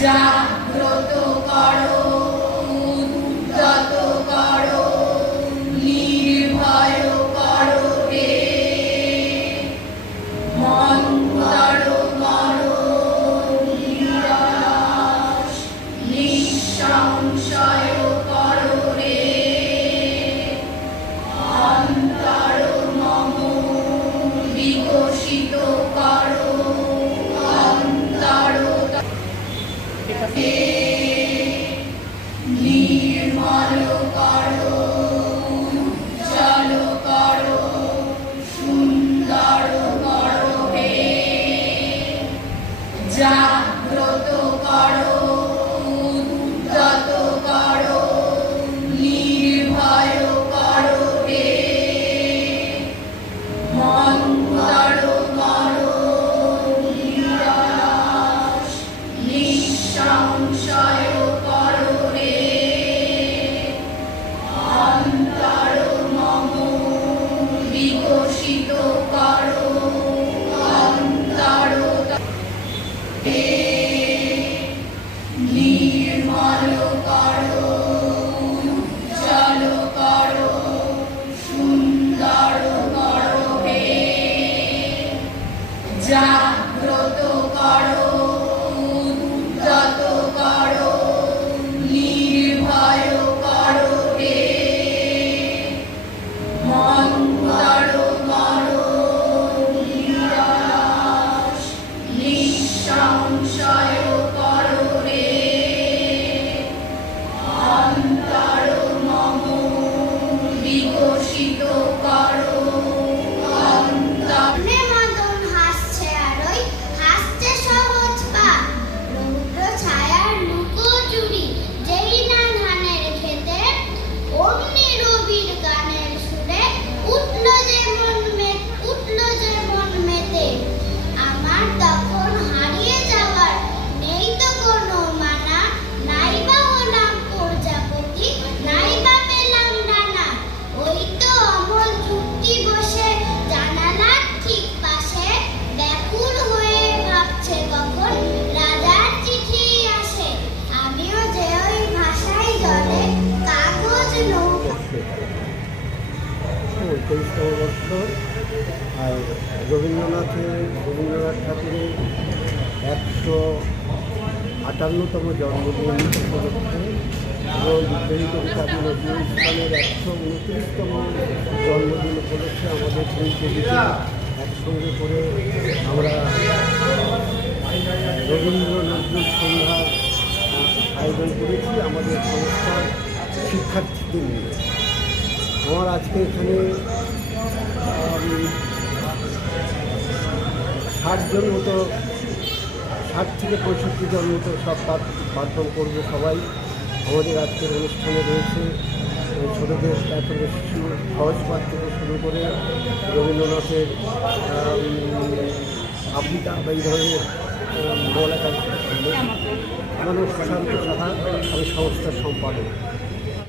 জাগ্রত করো, উদ্যত করো, নির্ভয় করো হে। মন্থর করো নিরলস, নিঃসংশয় করো রে। অন্তর মম বিকশিত করো, অন্তর নির্মল করো, উজ্জ্বল করো, সুন্দর করো হে। জাগ্রত করো, উদ্যত করো, নির্ভয় করো হে। মন্থর করো নিরলস, নিঃসংশয় করো রে। অন্তর মম বিকশিত করো, অন্তর হে। নির্মল করো, উজ্জ্বল করো, সুন্দর করো হে। জাগ্রত করো, উদ্যত করো, নির্ভয় করো হে। মন্থর করো নিরলস, নিঃসংশয় করো রে। অন্তর মম বিকশিত করো, অন্তর বছর। আর রবীন্দ্রনাথ ঠাকুরের 158তম জন্মদিন উপলক্ষে এবং বিদ্রোহী কবিতা নজরুল ইসলামের 129তম জন্মদিন উপলক্ষে আমাদের দুই কবিতা একসঙ্গে করে আমরা রবীন্দ্র নজরুল সন্ধ্যা আয়োজন করেছি আমাদের সংস্থার শিক্ষার্থীদের নিয়ে। আমার আজকে এখানে 60 জন মতো, 60 থেকে 65 জন মতো সব পাঠন করবে সবাই। আমাদের আজকের অনুষ্ঠানে রয়েছে ছোটদের একেবারে শিশু সহজ পাঠ থেকে শুরু করে রবীন্দ্রনাথের আবৃত্তি বা এই ধরনের বলা যায়। আমার প্রশান্ত সাহা, আমি সংস্থার সম্পাদক।